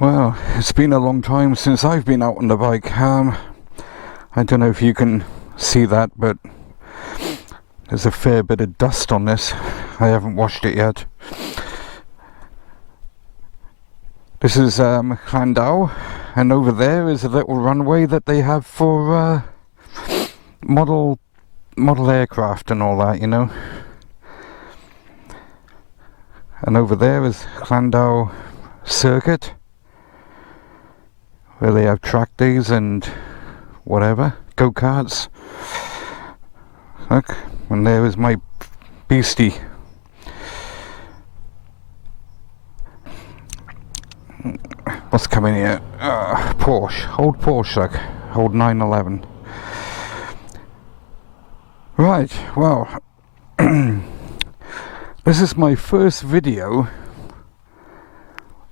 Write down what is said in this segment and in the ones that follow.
Well, it's been a long time since I've been out on the bike. I don't know if you can see that, but there's a fair bit of dust on this. I haven't washed it yet. This is Landau, and over there is a little runway that they have for model aircraft and all that, you know. And over there is Landau Circuit, where they have track days and whatever, go-karts. Look, and there is my beastie. What's coming here? Porsche, old Porsche, like old 911. Right, well, this is my first video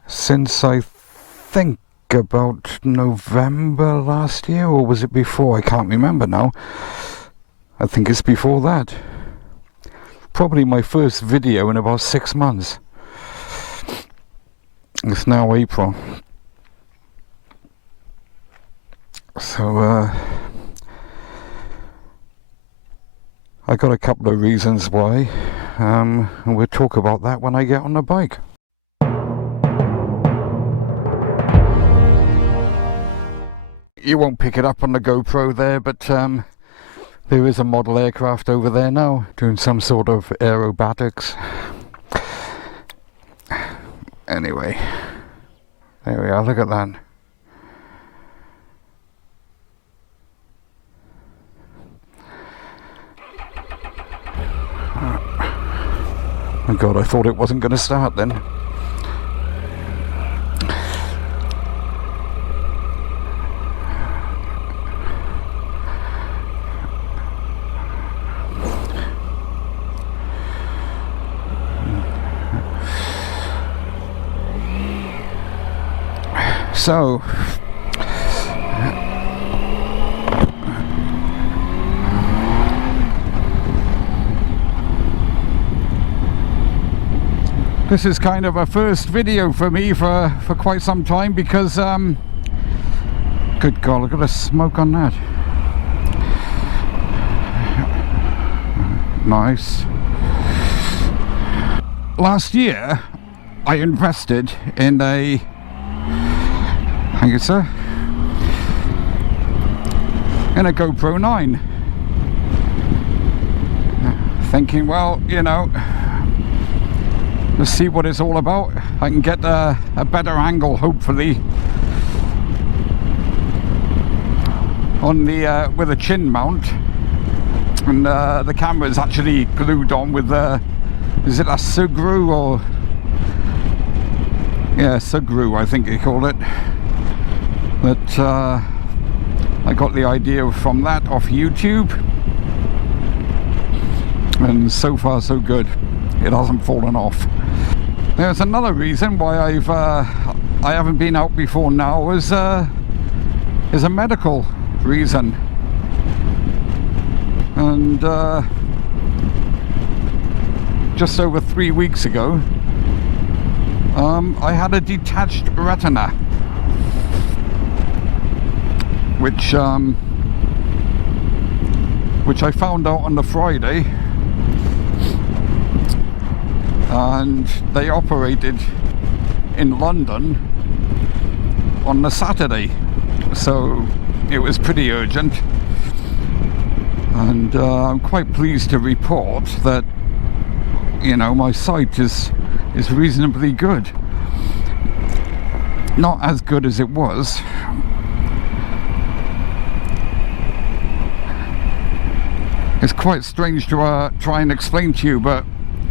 since I think about November last year, or was it before? I can't remember now. I think it's before that. Probably my first video in about 6 months. It's now April. So I got a couple of reasons why, and we'll talk about that when I get on the bike. You won't pick it up on the GoPro there, but there is a model aircraft over there now doing some sort of aerobatics. Anyway, there we are, look at that. Oh God, I thought it wasn't going to start then. So, this is kind of a first video for me for quite some time, because good God, look at the smoke on that. Nice. Last year I invested in a, thank you sir, in a GoPro 9, thinking, well, you know, let's see what it's all about. I can get a better angle, hopefully, on the with a chin mount, and the camera is actually glued on with is it a Sugru, or yeah, Sugru I think they call it. But I got the idea from that off YouTube, and so far so good. It hasn't fallen off. There's another reason why I haven't been out before now, is a medical reason. And just over 3 weeks ago, I had a detached retina, which I found out on the Friday, and they operated in London on the Saturday, so it was pretty urgent. And I'm quite pleased to report that, you know, my sight is reasonably good. Not as good as it was. It's quite strange to try and explain to you, but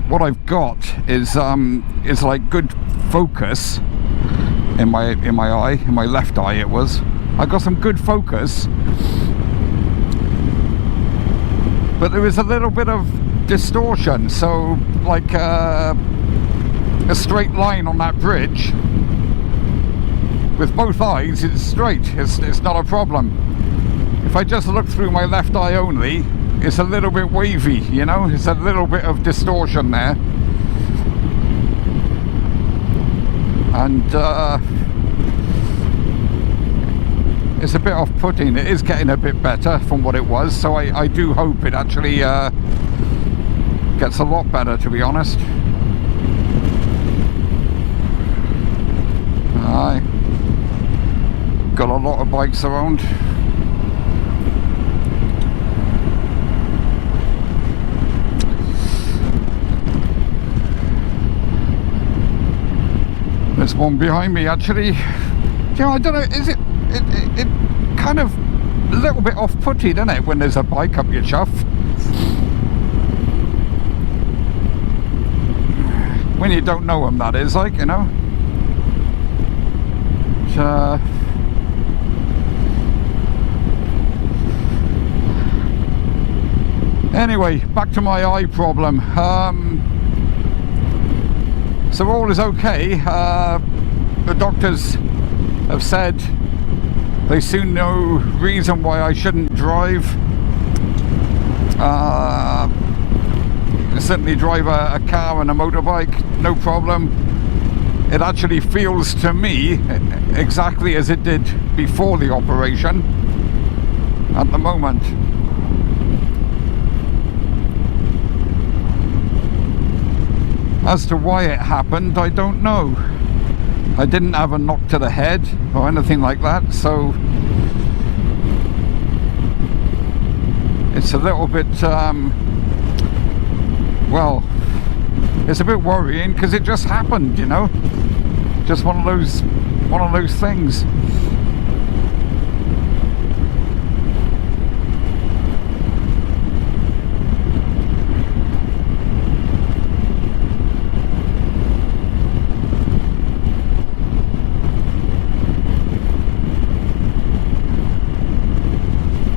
what I've got is like good focus in my eye, in my left eye it was. I got some good focus, but there is a little bit of distortion. So like a straight line on that bridge with both eyes, it's straight. It's not a problem. If I just look through my left eye only, it's a little bit wavy, you know, it's a little bit of distortion there. And it's a bit off-putting. It is getting a bit better from what it was, so I do hope it actually gets a lot better, to be honest. Aye. Got a lot of bikes around. There's one behind me, actually. You know, I don't know, is it kind of a little bit off-putting, isn't it, when there's a bike up your chuff? When you don't know them, that is, like, you know. But, anyway, back to my eye problem. So all is okay. The doctors have said they see no reason why I shouldn't drive. Certainly drive a car and a motorbike, no problem. It actually feels to me exactly as it did before the operation at the moment. As to why it happened, I don't know. I didn't have a knock to the head or anything like that, so it's a little bit, well, it's a bit worrying because it just happened, you know, just one of those things.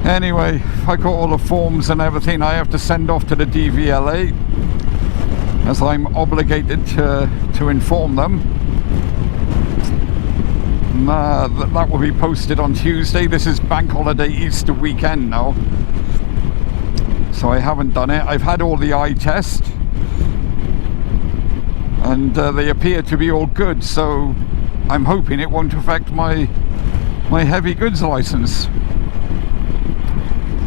Anyway, I got all the forms and everything I have to send off to the DVLA, as I'm obligated to inform them. That will be posted on Tuesday. This is bank holiday Easter weekend now, so I haven't done it. I've had all the eye tests and they appear to be all good, so I'm hoping it won't affect my heavy goods license.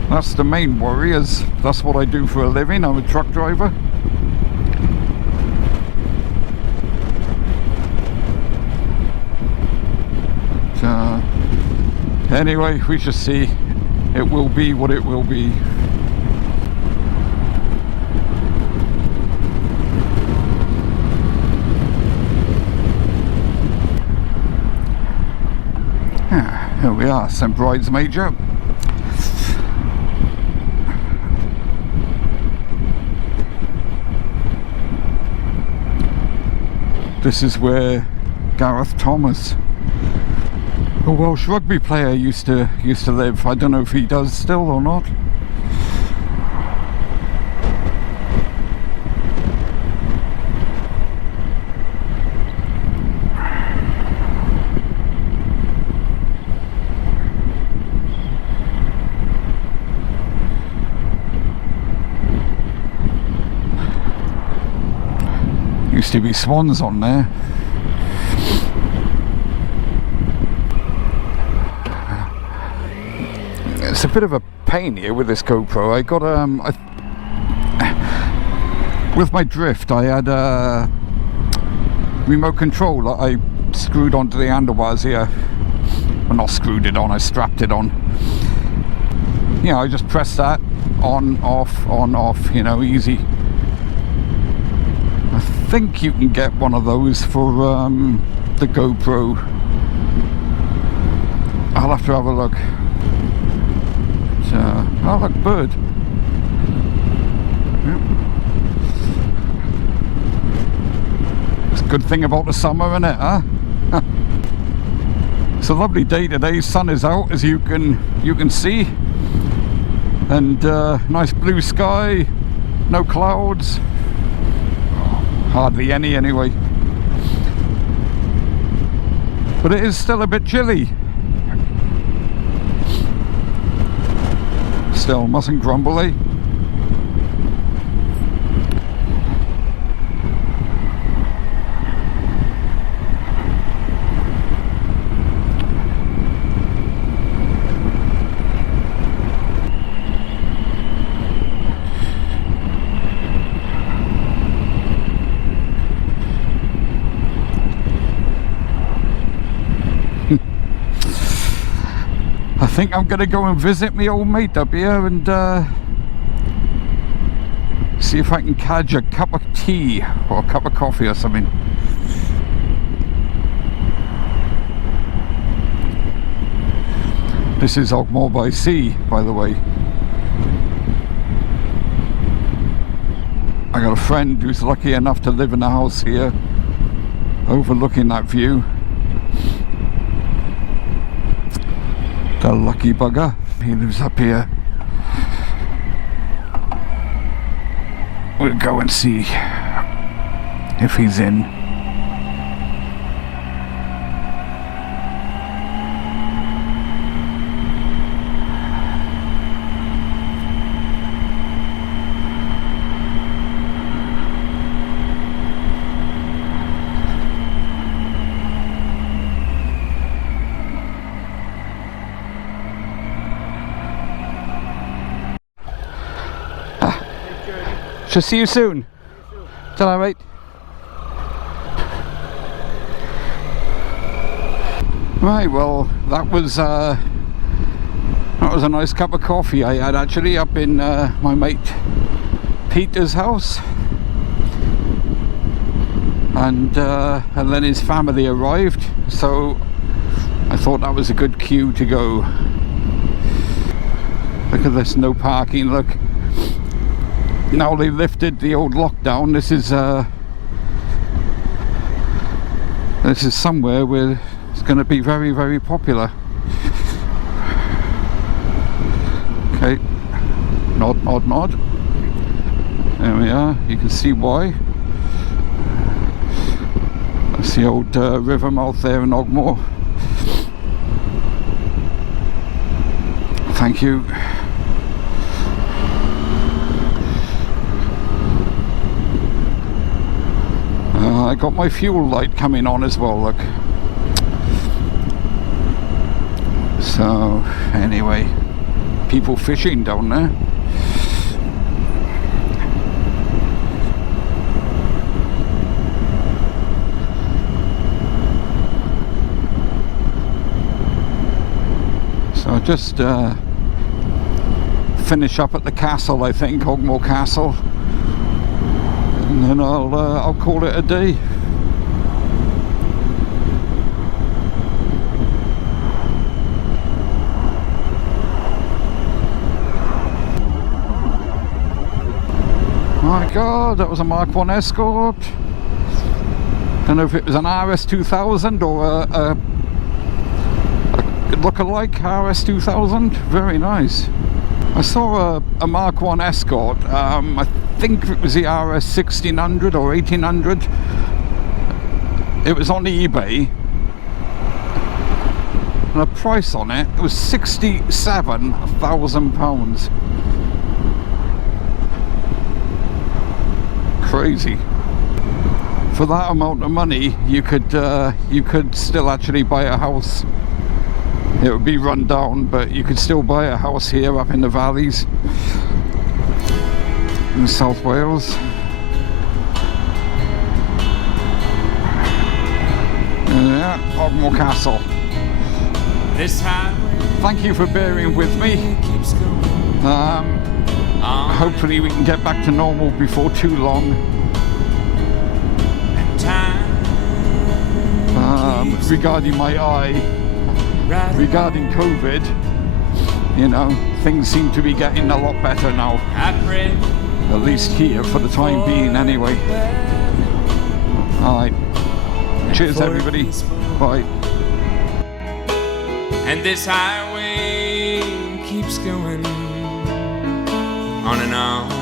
That's the main worry, as that's what I do for a living. I'm a truck driver. But, anyway, we shall see. It will be what it will be. Here we are, St. Bride's Major. This is where Gareth Thomas, a Welsh rugby player, used to live. I don't know if he does still or not. Used to be swans on there. It's a bit of a pain here with this GoPro. I got with my drift, I had a remote control that I screwed onto the handlebars here. Well, not screwed it on, I strapped it on. You know, I just press that on, off, you know, easy. I think you can get one of those for the GoPro. I'll have to have a look. But, oh, look, bird. Yep. It's a good thing about the summer, isn't it, huh? It's a lovely day today. Sun is out, as you can see, and nice blue sky, no clouds. Hardly any anyway, but it is still a bit chilly. Still, mustn't grumble, eh? think I'm gonna go and visit my old mate up here and see if I can catch a cup of tea or a cup of coffee or something. This is Ogmore by Sea, by the way. I got a friend who's lucky enough to live in a house here overlooking that view. The lucky bugger. He lives up here. We'll go and see if he's in. Shall see you soon. Ta-ra, mate. Right, well, that was a nice cup of coffee I had actually up in my mate Peter's house, and then his family arrived, so I thought that was a good cue to go. Look at this, no parking. Look. Now they lifted the old lockdown. This is somewhere where it's going to be very, very popular. Okay, nod, nod, nod. There we are. You can see why. That's the old river mouth there in Ogmore. Thank you. I got my fuel light coming on as well, look. So, anyway, people fishing down there. So just finish up at the castle, I think, Ogmore Castle. And then I'll call it a day. My God, that was a Mark 1 Escort. Don't know if it was an RS2000 or a look-alike RS2000. Very nice. I saw a Mark 1 Escort. I think it was the RS 1600 or 1800. It was on eBay, and the price on it was £67,000. Crazy. For that amount of money, you could still actually buy a house. It would be run down, but you could still buy a house here up in the valleys in South Wales. Yeah, Ogmore Castle. Thank you for bearing with me. Hopefully we can get back to normal before too long. Regarding my eye, regarding COVID, you know, things seem to be getting a lot better now. At least here for the time being anyway. Alright. Cheers everybody. Bye. And this highway keeps going on and on.